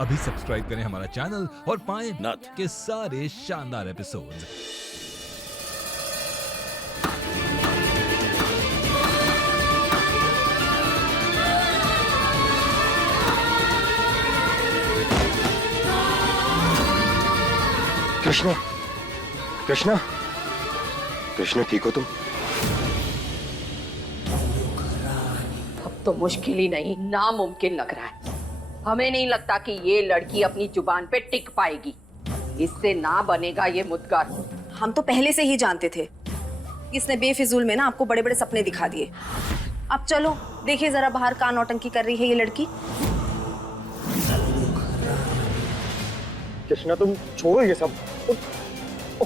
अभी सब्सक्राइब करें हमारा चैनल और पाएं नाथ। के सारे शानदार एपिसोड्स। कृष्णा, कृष्णा, कृष्णा ठीक हो तुम? अब तो मुश्किल ही नहीं, नामुमकिन लग रहा है। हमें नहीं लगता कि ये लड़की अपनी जुबान पे टिक पाएगी। इससे ना बनेगा ये मुद्गर। हम तो पहले से ही जानते थे। इसने बेफिजूल में ना आपको बड़े बड़े सपने दिखा दिए। अब चलो देखिए जरा बाहर का नौटंकी कर रही है ये लड़की। कृष्णा तुम छोड़ो ये सब,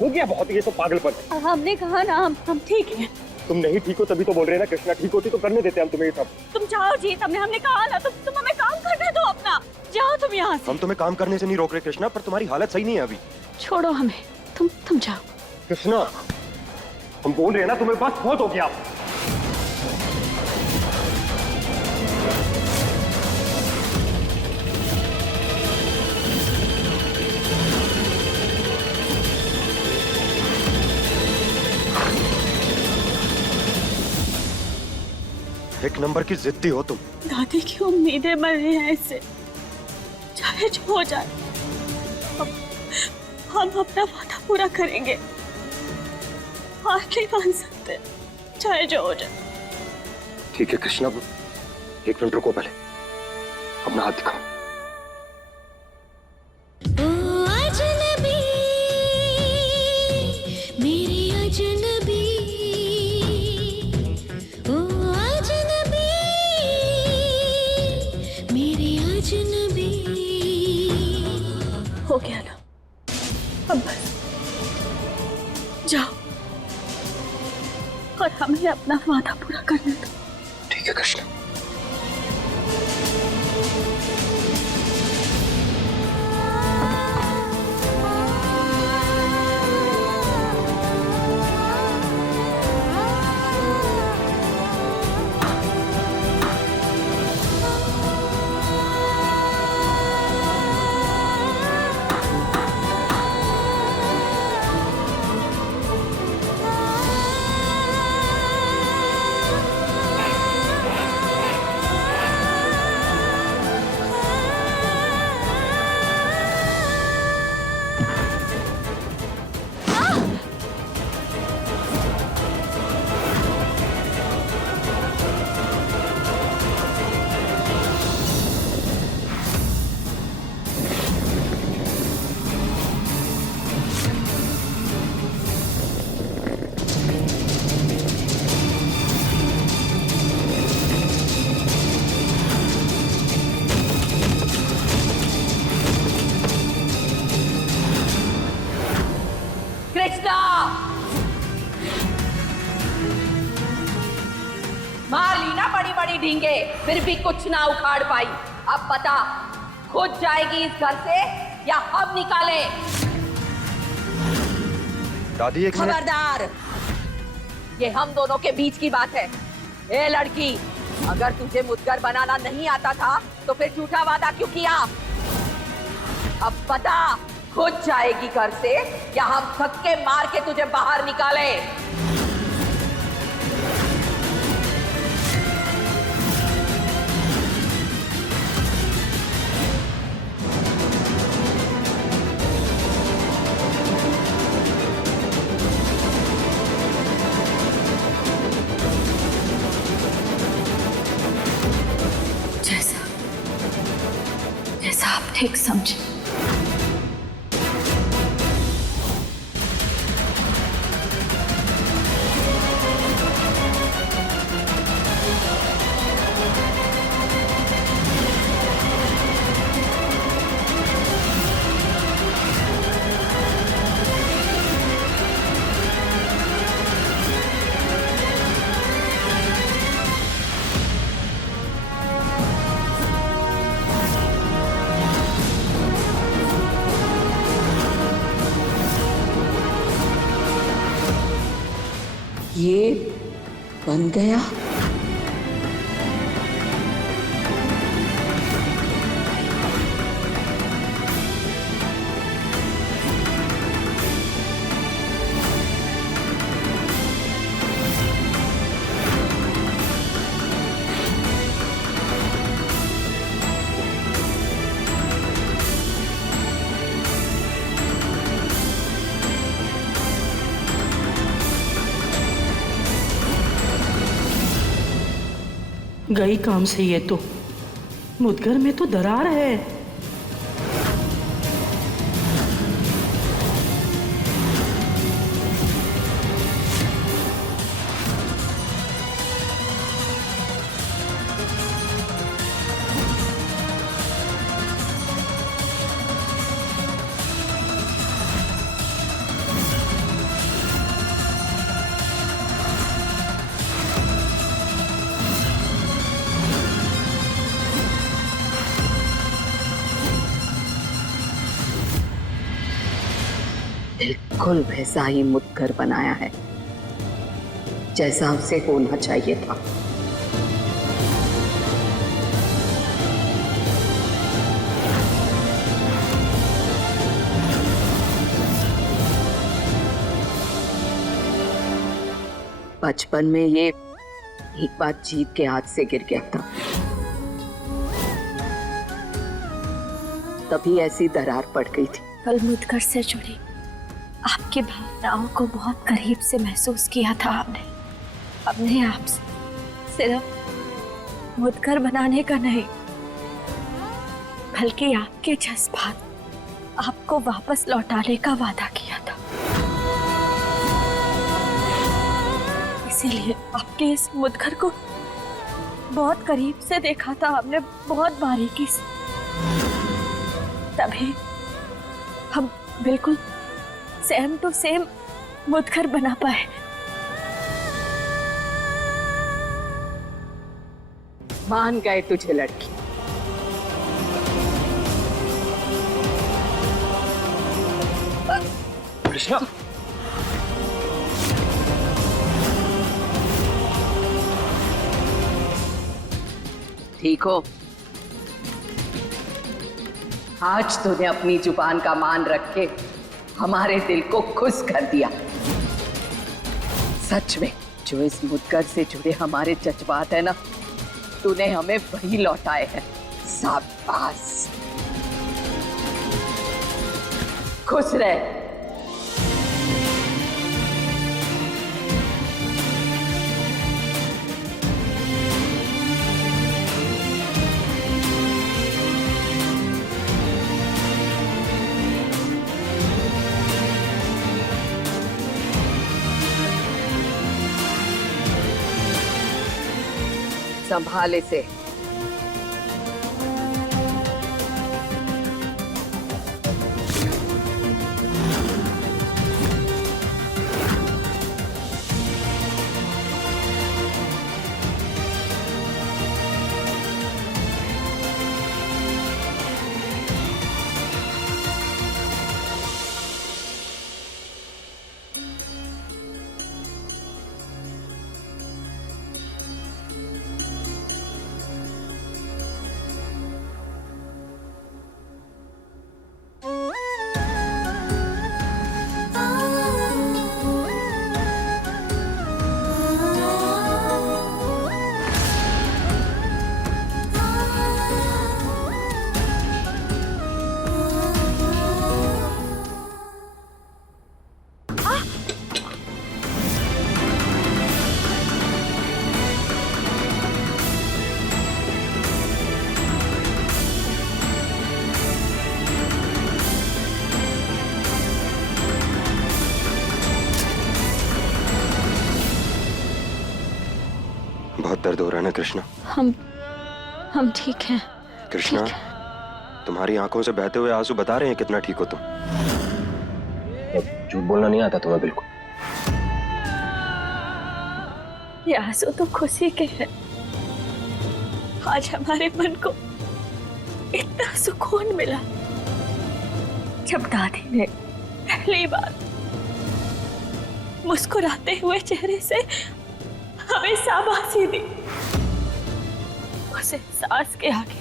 हो गया बहुत ये सब पागलपन। हमने कहा ना हम ठीक हैं। तुम नहीं ठीक हो तभी तो बोल रहे हैं ना। कृष्णा ठीक होती तो करने देते हम तुम्हें ये सब। तुम जाओ जी, हमने कहा ना तुम हमें काम करने दो अपना। जाओ तुम यहाँ से। हम तुम्हें काम करने से नहीं रोक रहे कृष्णा, पर तुम्हारी हालत सही नहीं है अभी। छोड़ो हमें, तुम जाओ। कृष्णा हम बोल रहे हैं ना तुम्हें, बस बहुत हो गया। एक नंबर की जिद्दी हो तुम। दादी की उम्मीदें मर रही हैं इससे, चाहे जो हो जाए हम अपना वादा पूरा करेंगे। हार नहीं मान सकते, चाहे जो हो जाए। ठीक है कृष्णा, एक मिनट रुको, पहले अपना हाथ दिखाओ। हो गया ना, अब बस जाओ और हमें अपना वादा पूरा करने दो। ठीक है कृष्णा। कृष्णा, मार ली ना बड़ी बड़ी ढींगे, फिर भी कुछ ना उखाड़ पाई। अब बता, खुद जाएगी इस घर से या हम निकालें? दादी एक मिनट। खबरदार, ये हम दोनों के बीच की बात है। ए लड़की, अगर तुझे मुद्गर बनाना नहीं आता था तो फिर झूठा वादा क्यों किया? अब बता, खुद जाएगी घर से या हम धक्के मार के तुझे बाहर निकाले? जैसा आप ठीक समझे। ये बन गया। गई काम से ये तो। मुदगर में तो दरार है। बिल्कुल वैसा ही मुदगर बनाया है जैसा उसे होना चाहिए था। बचपन में ये एक बार जीत के हाथ से गिर गया था, तभी ऐसी दरार पड़ गई थी। कल मुदगर से जुड़ी आपकी भावनाओं को बहुत करीब से महसूस किया था हमने। अपने आप से सिर्फ मुदगर बनाने का नहीं, बल्कि आपके जज्बात आपको वापस लौटाने का वादा किया था। इसीलिए आपके इस मुदगर को बहुत करीब से देखा था हमने, बहुत बारीकी से। तभी हम बिल्कुल सेम टू सेम मुदगर बना पाए। मान गए तुझे लड़की। कृष्णा, ठीक हो? आज तूने अपनी जुबान का मान रख के हमारे दिल को खुश कर दिया। सच में जो इस मुदगर से जुड़े हमारे जज्बात है ना, तूने हमें वही लौटाए हैं। शाबाश, खुश रह। संभाले से। बहुत दर्द हो रहा है ना कृष्णा? हम ठीक हैं। कृष्णा, तुम्हारी आंखों से बहते हुए आंसू बता रहे हैं कितना ठीक हो तुम। झूठ बोलना नहीं आता तुम्हें बिल्कुल। ये आंसू तो खुशी के हैं। आज हमारे मन को इतना सुकून मिला जब दादी ने पहली बार मुस्कुराते हुए चेहरे से हमें शाबाशी दी। उस एहसास के आगे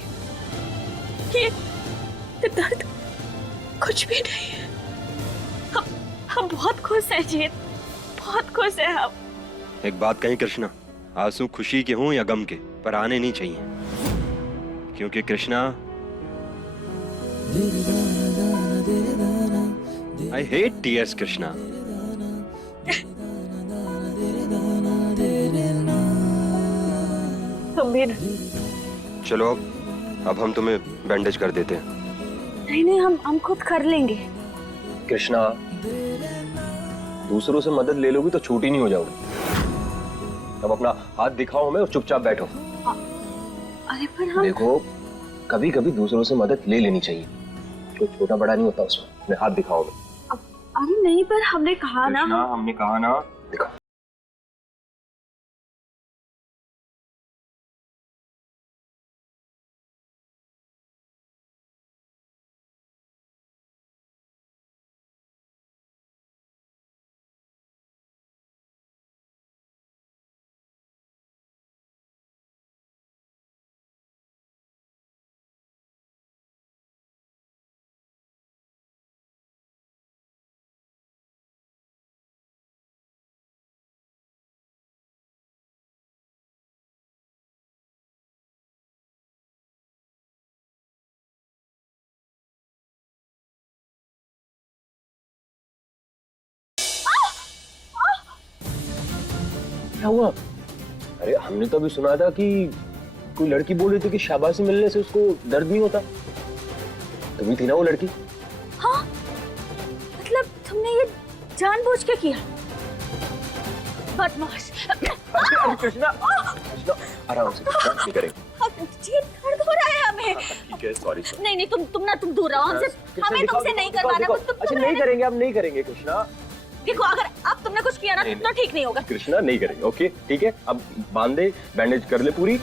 ये दर्द कुछ भी नहीं है। हम बहुत खुश हैं जीत, बहुत खुश हैं हम। एक बात कहीं कृष्णा, आंसू खुशी के हों या गम के, पर आने नहीं चाहिए, क्योंकि Krishna I hate tears Krishna. तुम गंभीर। चलो अब हम तुम्हें बैंडेज कर देते हैं। नहीं नहीं, हम खुद कर लेंगे। कृष्णा, दूसरों से मदद ले लोगी तो छोटी नहीं हो जाओगी। अब अपना हाथ दिखाओ हमें और चुपचाप बैठो। अरे पर हम देखो, कभी कभी दूसरों से मदद ले लेनी चाहिए, कोई छोटा बड़ा नहीं होता उसमें। अपने हाथ दिखाओ हमें। अरे नहीं, पर हमने कहा ना। हमने कहा ना, दिखाओ। क्या हुआ? अरे हमने तो अभी सुना था कि कोई लड़की बोल रही थी कि शाबाशी मिलने से उसको दर्द नहीं होता। तुम्ही थी ना वो लड़की? हाँ, मतलब तुमने ये जानबूझ के किया? बदमाश। अरे कृष्णा, आराम से, नहीं करेंगे। जी दर्द हो रहा है हमें। ठीक है, सॉरी। नहीं नहीं, तुम दूर रहो हमसे। हमें तुमसे नहीं करवाना कुछ। अच्छा नहीं करेंगे, अब नहीं करेंगे कृष्णा। देखो, अगर अब तुमने कुछ किया ना तो ठीक नहीं होगा। कृष्णा नहीं करेंगे, ओके ठीक है। अब बांध दे, बैंडेज कर ले पूरी।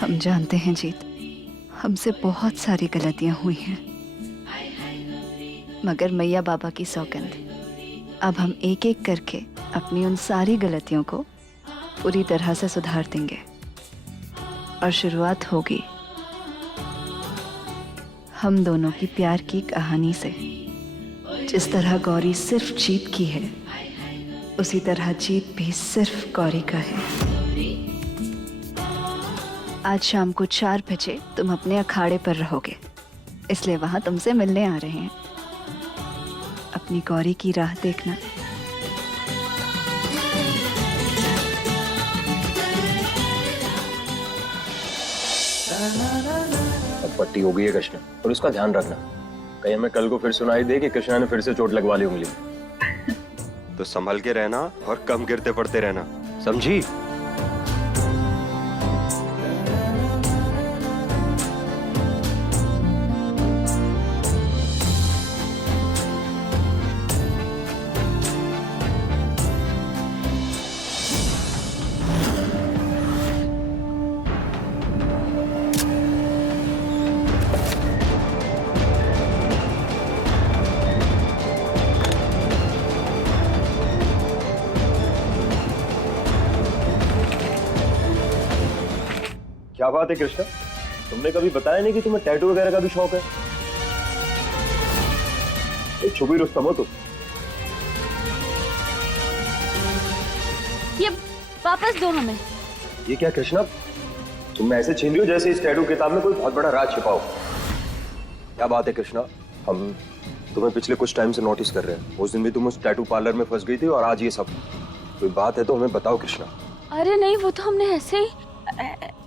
हम जानते हैं जीत, हमसे बहुत सारी गलतियां हुई हैं, मगर मैया बाबा की सौगंध, अब हम एक एक करके अपनी उन सारी गलतियों को पूरी तरह से सुधार देंगे। और शुरुआत होगी हम दोनों की प्यार की कहानी से। जिस तरह गौरी सिर्फ जीत की है, उसी तरह जीत भी सिर्फ गौरी का है। आज शाम को 4 बजे तुम अपने अखाड़े पर रहोगे, इसलिए वहां तुमसे मिलने आ रहे हैं। अपनी गौरी की राह देखना। अब पट्टी हो गई है कृष्णा, और उसका ध्यान रखना, कहीं हमें कल को फिर सुनाई दे कि कृष्णा ने फिर से चोट लगवा ली उंगली में। तो संभल के रहना और कम गिरते पड़ते रहना, समझी? क्या बात है कृष्णा, तुमने कभी बताया नहीं कि तुम्हें टैटू वगैरह का भी शौक है। एक छुपी रुस्तम हो तुम। ये वापस दो हमें। ये क्या कृष्णा, तुम ऐसे छीन रही हो जैसे इस टैटू किताब में कोई बहुत बड़ा राज छिपा हो। क्या बात है कृष्णा, हम तुम्हें पिछले कुछ टाइम से नोटिस कर रहे हैं। उस दिन भी तुम उस टैटू पार्लर में फंस गई थी, और आज ये सब। कोई बात है तो हमें बताओ कृष्णा। अरे नहीं, वो तो हमने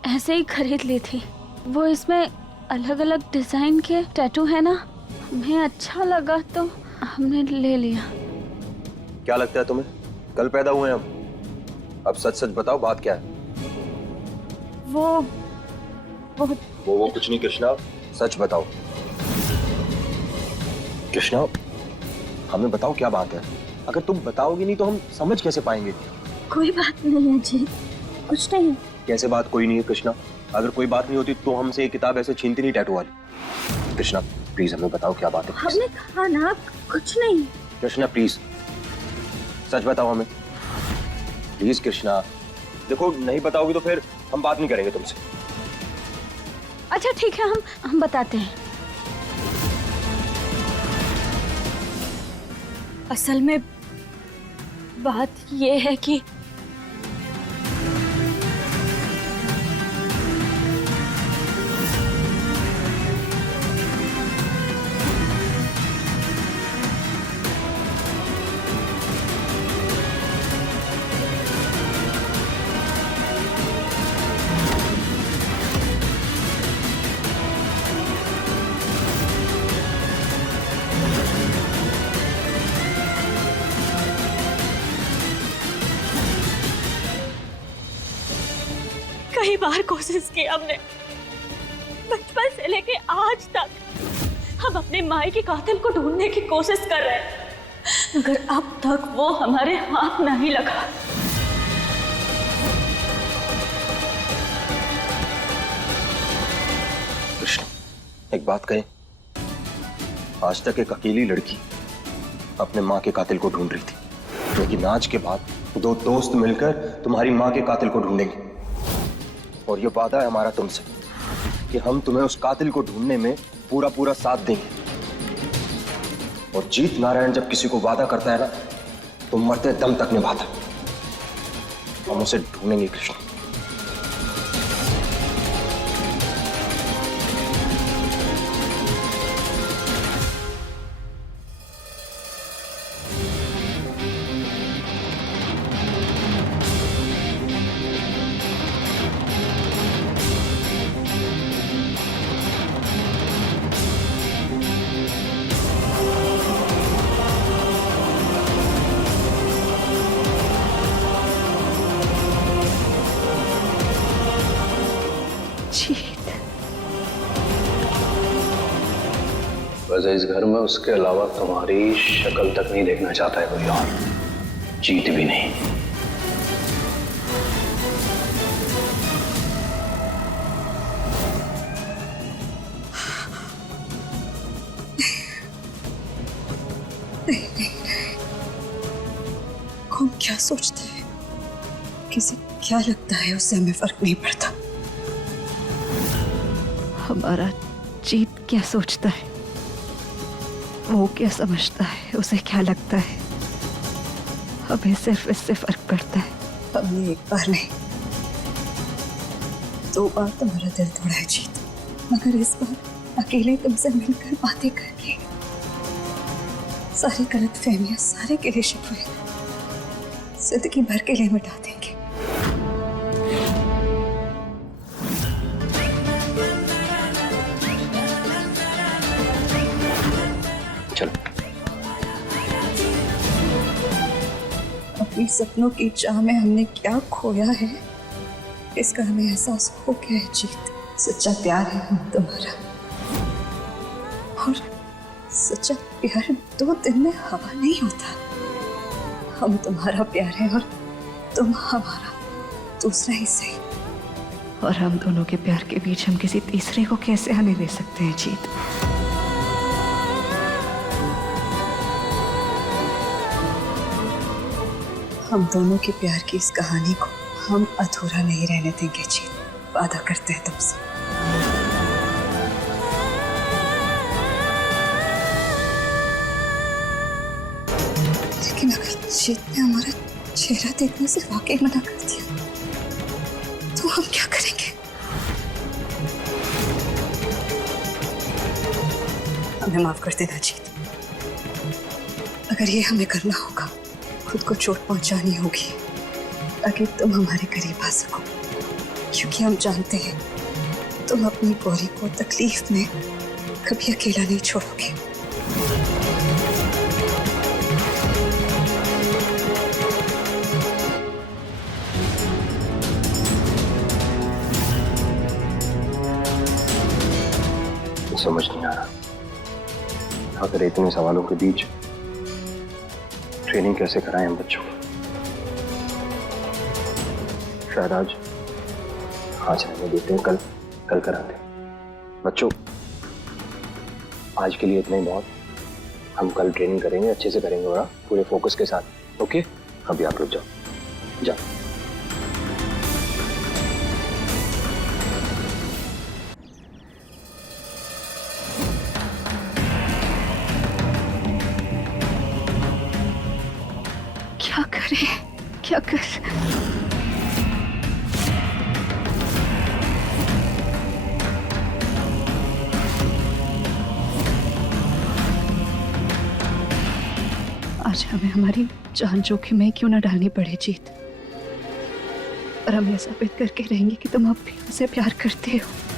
ऐसे ही खरीद ली थी। वो इसमें अलग अलग डिजाइन के टैटू है ना, हमें अच्छा लगा तो हमने ले लिया। क्या लगता है तुम्हें, कल पैदा हुए हैं हम? अब सच सच बताओ, बात क्या है? वो कुछ नहीं कृष्णा, सच बताओ कृष्णा, हमें बताओ क्या बात है। अगर तुम बताओगी नहीं तो हम समझ कैसे पाएंगे? कोई बात नहीं है जी, कुछ नहीं। कैसे बात कोई नहीं है कृष्णा? अगर कोई बात नहीं होती तो हमसे ये किताब ऐसे छीनती नहीं टैटू वाली। कृष्णा प्लीज हमें बताओ क्या बात है। हमने कहा ना कुछ नहीं। कृष्णा प्लीज सच बताओ हमें, प्लीज कृष्णा। देखो नहीं बताओगी तो फिर हम बात नहीं करेंगे तुमसे। अच्छा ठीक है, हम बताते हैं। असल में बात ये है कि कई बार कोशिश की हमने, बचपन से लेके आज तक हम अपने माई के कातिल को ढूंढने की कोशिश कर रहे हैं, मगर अब तक वो हमारे हाथ नहीं लगा। कृष्ण, एक बात कहें, आज तक एक अकेली लड़की अपने माँ के कातिल को ढूंढ रही थी, लेकिन आज के बाद दो दोस्त मिलकर तुम्हारी माँ के कातिल को ढूंढेंगे। और ये वादा है हमारा तुमसे कि हम तुम्हें उस कातिल को ढूंढने में पूरा पूरा साथ देंगे। और जीत नारायण जब किसी को वादा करता है ना, तो मरते दम तक निभाता। हम उसे ढूंढेंगे कृष्ण। जीत, वैसे इस घर में उसके अलावा तुम्हारी शक्ल तक नहीं देखना चाहता है कोई और, जीत भी नहीं। कौन क्या सोचता है, किसे क्या लगता है, उससे हमें फर्क नहीं पड़ता। हमारा जीत क्या सोचता है, वो क्या समझता है, उसे क्या लगता है, हमें सिर्फ इससे फर्क पड़ता है। हमने एक बार नहीं, दो बार तुम्हारा दिल तोड़ा है जीत, मगर इस बार अकेले तुमसे मिलकर बातें करके सारी गलतफहमियां, सारे गिले शिकवे जिंदगी भर के लिए मिटा देंगे। चलो, अपने सपनों की चाह में हमने क्या खोया है, इसका हमें एहसास हो गया है जीत। सच्चा प्यार है हम तुम्हारा, और सच्चा प्यार 2 दिन में हवा नहीं होता। हम तुम्हारा प्यार है और तुम हमारा, दूसरा ही सही। और हम दोनों के प्यार के बीच हम किसी तीसरे को कैसे आने दे सकते हैं जीत। हम दोनों के प्यार की इस कहानी को हम अधूरा नहीं रहने देंगे जीत, वादा करते हैं तुमसे। लेकिन अगर जीत ने हमारा चेहरा देखने से वाकई मना कर दिया तो हम क्या करेंगे? हमें माफ कर देना जीत, अगर ये हमें करना होगा, खुद को चोट पहुंचानी होगी ताकि तुम हमारे करीब आ सको, क्योंकि हम जानते हैं तुम अपनी गौरी को तकलीफ में कभी अकेला नहीं छोड़ोगे। समझ नहीं आ रहा, अगर इतने सवालों के बीच ट्रेनिंग कैसे कराएं हम बच्चों को। शायद आज रहने देते हैं, कल कराते हैं। बच्चों, आज के लिए इतना ही बहुत। हम कल ट्रेनिंग करेंगे, अच्छे से करेंगे और पूरे फोकस के साथ। ओके, अभी आप लोग जाओ। क्या कर आज हमें हमारी जान जोखिम में क्यों ना डालनी पड़े जीत, और हम ये साबित करके रहेंगे कि तुम अब भी हमसे प्यार करते हो।